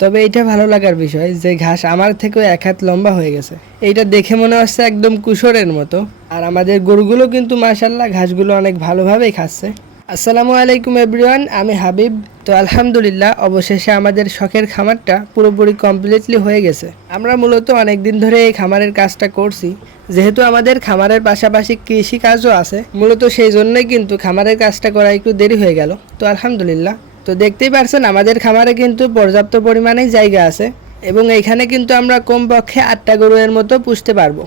তবে এটা ভালো লাগার বিষয় যে ঘাস আমার থেকেও 1 হাত লম্বা হয়ে গেছে। এইটা দেখে মনে হচ্ছে একদম কুশরের মতো। আর আমাদের গরুগুলো কিন্তু মাশাআল্লাহ ঘাসগুলো অনেক ভালোভাবেই খাচ্ছে। আসসালামু আলাইকুম এভরিওয়ান, আমি হাবিব। তো আলহামদুলিল্লাহ অবশেষে আমাদের শখের খামারটা পুরোপুরি কমপ্লিটলি হয়ে গেছে। আমরা মূলত অনেক দিন ধরে এই খামারের কাজটা করছি, যেহেতু আমাদের খামারের পাশাপাশি কৃষি কাজও আছে, মূলত সেই জন্যই কিন্তু খামারের কাজটা করা একটু দেরি হয়ে গেল। তো আলহামদুলিল্লাহ, তো দেখতেই পারছেন আমাদের খামারে কিন্তু পর্যাপ্ত পরিমাণেই জায়গা আছে এবং এইখানে কিন্তু আমরা কমপক্ষে 8টা গরু এর মতো পুষতে পারবো।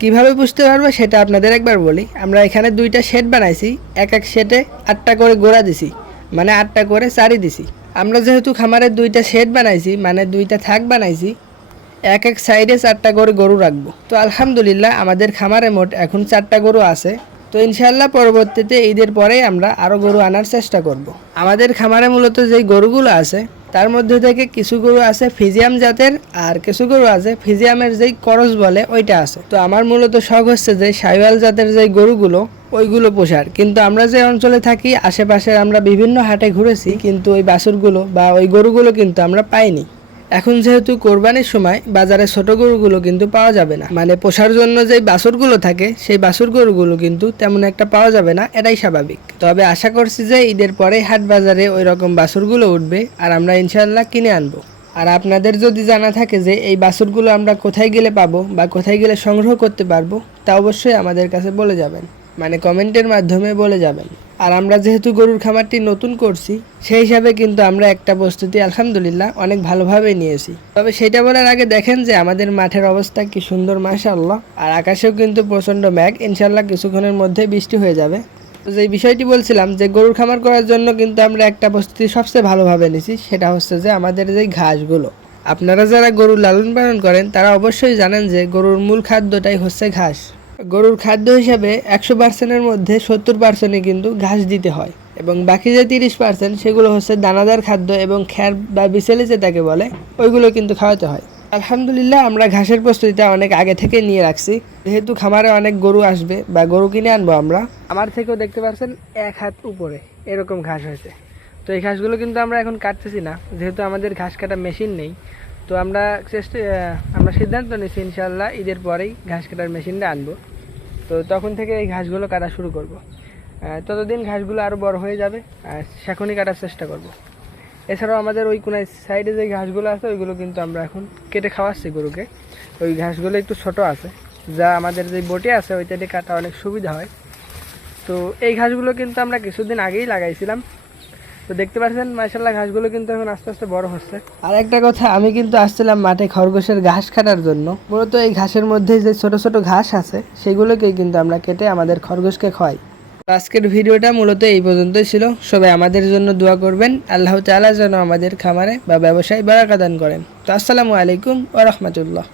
কিভাবে পুষতে পারবো সেটা আপনাদের একবার বলি। আমরা এখানে 2টা শেড বানাইছি, এক শেডে 8টা করে গোড়া দিছি, মানে 8টা করে চারি দিছি। আমরা যেহেতু খামারের 2টা শেড বানাইছি, মানে 2টা থাক বানাইছি, এক সাইডে 4টা করে গরু রাখবো। তো আলহামদুলিল্লাহ আমাদের খামারে মোট এখন 4টা গরু আছে। তো ইনশাল্লাহ পরবর্তীতে ঈদের পরেই আমরা আরও গরু আনার চেষ্টা করব। আমাদের খামারে মূলত যেই গরুগুলো আছে তার মধ্যে থেকে কিছু গরু আছে ফিজিয়াম জাতের, আর কিছু গরু আছে ফিজিয়ামের যেই করস বলে ওইটা আছে। তো আমার মূলত শখ হচ্ছে যে শাহিওয়াল জাতের যেই গরুগুলো ওইগুলো পোষার, কিন্তু আমরা যে অঞ্চলে থাকি আশেপাশে আমরা বিভিন্ন হাটে ঘুরেছি, কিন্তু ওই বাছুরগুলো বা ওই গরুগুলো কিন্তু আমরা পাইনি। এখন যেহেতু কোরবানির সময় বাজারে ছোট গরুগুলো কিন্তু পাওয়া যাবে না, মানে পোষার জন্য যে বাছুরগুলো থাকে সেই বাছুর গরুগুলো কিন্তু তেমন একটা পাওয়া যাবে না, এটাই স্বাভাবিক। তবে আশা করছি যে ঈদের পরে হাট বাজারে ওই রকম বাছুরগুলো উঠবে আর আমরা ইনশাল্লাহ কিনে আনবো। আর আপনাদের যদি জানা থাকে যে এই বাছুরগুলো আমরা কোথায় গেলে পাবো বা কোথায় গেলে সংগ্রহ করতে পারবো, তা অবশ্যই আমাদের কাছে বলে যাবেন, মানে কমেন্টের মাধ্যমে বলে যাবেন। আর আমরা যেহেতু গরুর খামারটি নতুন করছি সেই হিসাবে কিন্তু আমরা একটা প্রস্তুতি আলহামদুলিল্লাহ অনেক ভালোভাবে নিয়েছি। তবে সেটা বলার আগে দেখেন যে আমাদের মাঠের অবস্থা কি সুন্দর মাশাআল্লাহ, আর আকাশেও কিন্তু প্রচণ্ড মেঘ, ইনশাল্লাহ কিছুক্ষণের মধ্যে বৃষ্টি হয়ে যাবে। তো যে বিষয়টি বলছিলাম যে গরুর খামার করার জন্য কিন্তু আমরা একটা প্রস্তুতি সবচেয়ে ভালোভাবে নিয়েছি, সেটা হচ্ছে যে আমাদের যে ঘাসগুলো। আপনারা যারা গরু লালন পালন করেন তারা অবশ্যই জানেন যে গরুর মূল খাদ্যটাই হচ্ছে ঘাস। গরুর খাদ্য হিসাবে 100%-এর মধ্যে 70%-ই কিন্তু ঘাস দিতে হয় এবং বাকি যে 30% সেগুলো হচ্ছে দানাদার খাদ্য এবং খ্যার বা বিচেলি যেটাকে বলে ওইগুলো কিন্তু খাওয়াতে হয়। আলহামদুলিল্লাহ আমরা ঘাসের প্রস্তুতিটা অনেক আগে থেকে নিয়ে রাখছি, যেহেতু খামারে অনেক গরু আসবে বা গরু কিনে আনবো আমরা। আমার থেকেও দেখতে পাচ্ছেন 1 হাত উপরে এরকম ঘাস হয়েছে। তো এই ঘাসগুলো কিন্তু আমরা এখন কাটতেছি না, যেহেতু আমাদের ঘাস কাটা মেশিন নেই। তো আমরা সিদ্ধান্ত নিয়েছি ইনশাল্লাহ ঈদের পরেই ঘাস কাটার মেশিনটা আনবো। তো তখন থেকে এই ঘাসগুলো কাটা শুরু করব। ততদিন ঘাসগুলো আরও বড় হয়ে যাবে, সেখনই কাটার চেষ্টা করব। এছাড়াও আমাদের ওই কোনায় সাইডে যে ঘাসগুলো আছে ওইগুলো কিন্তু আমরা এখন কেটে খাওয়াচ্ছি গরুকে। ওই ঘাসগুলো একটু ছোট আছে, যা আমাদের যে বটি আছে ওইটাতে কাটা অনেক সুবিধা হয়। তো এই ঘাসগুলো কিন্তু আমরা কিছুদিন আগেই লাগাইছিলাম। তো দেখতে পাচ্ছেন মাশাআল্লাহ ঘাসগুলো কিন্তু এখন আস্তে আস্তে বড় হচ্ছে। আর একটা কথা, আমি কিন্তু আসছিলাম মাঠে খরগোশের ঘাস কাটার জন্য। মূলত এই ঘাসের মধ্যে যে ছোট ছোট ঘাস আছে সেগুলোকেই কিন্তু আমরা কেটে আমাদের খরগোশকে খাওয়াই। আজকের ভিডিওটা মূলত এই পর্যন্তই ছিল। সবাই আমাদের জন্য দোয়া করবেন, আল্লাহ তাআলা যেন আমাদের খামারে বা ব্যবসায় বারাকা দান করেন। তো আসসালামু আলাইকুম ওয়া রাহমাতুল্লাহ।